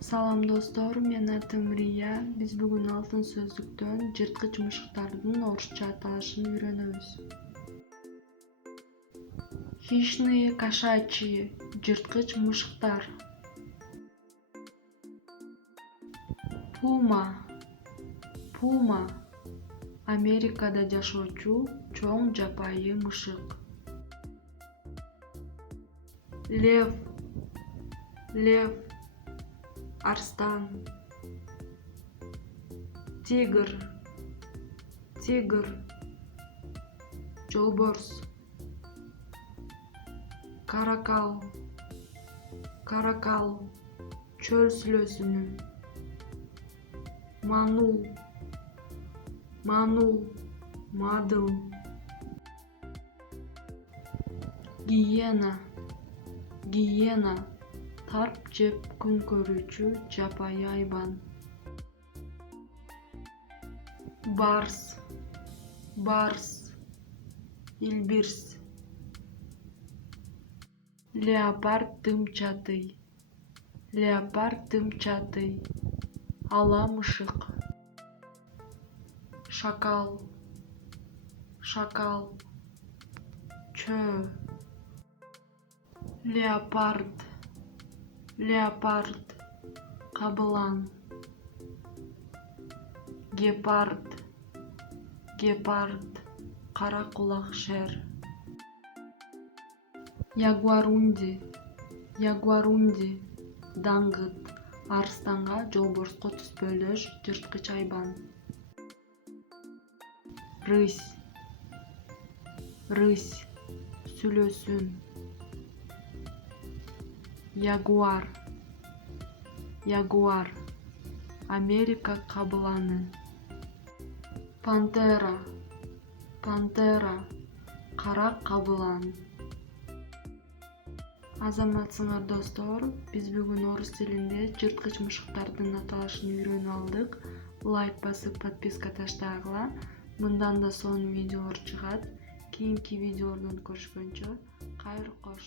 Салам достор, мен атым Рия. Биз бүгүн алтын сөздүктөн жырткыч мышыктардын орусча аталышын үйрөнөбүз. Хищные кошачьи жырткыч мышыктар. Пума Америкада жашоочу чоң жапайы мышык. Лев арстан. Тигр жолборс. Каракал чөл сүлөөсүнү. Манул мадыл. Гиена тарп жеп күн көрүүчү жапайы айбан. Барс илбирс. Леопард дым чатый ала мышык. Шакал чөө. Леопард кабылан. Гепард кара кулак шер. Ягуарунди даңгыт арстанга жолборско түспөлдөш жырткыч айбан. Рысь сүлөөсүн. Ягуар Америка кабыланы. Пантера кара кабылан. Азаматсыңар достор, биз бүгүн орус тилинде жырткыч мышыктардын аталышын үйрөнүп алдык. Лайк басып подписка таштагыла. Мындан да сонун видеолор чыгат. Кийинки видеолордон көрүшкөнчө кайыр кош.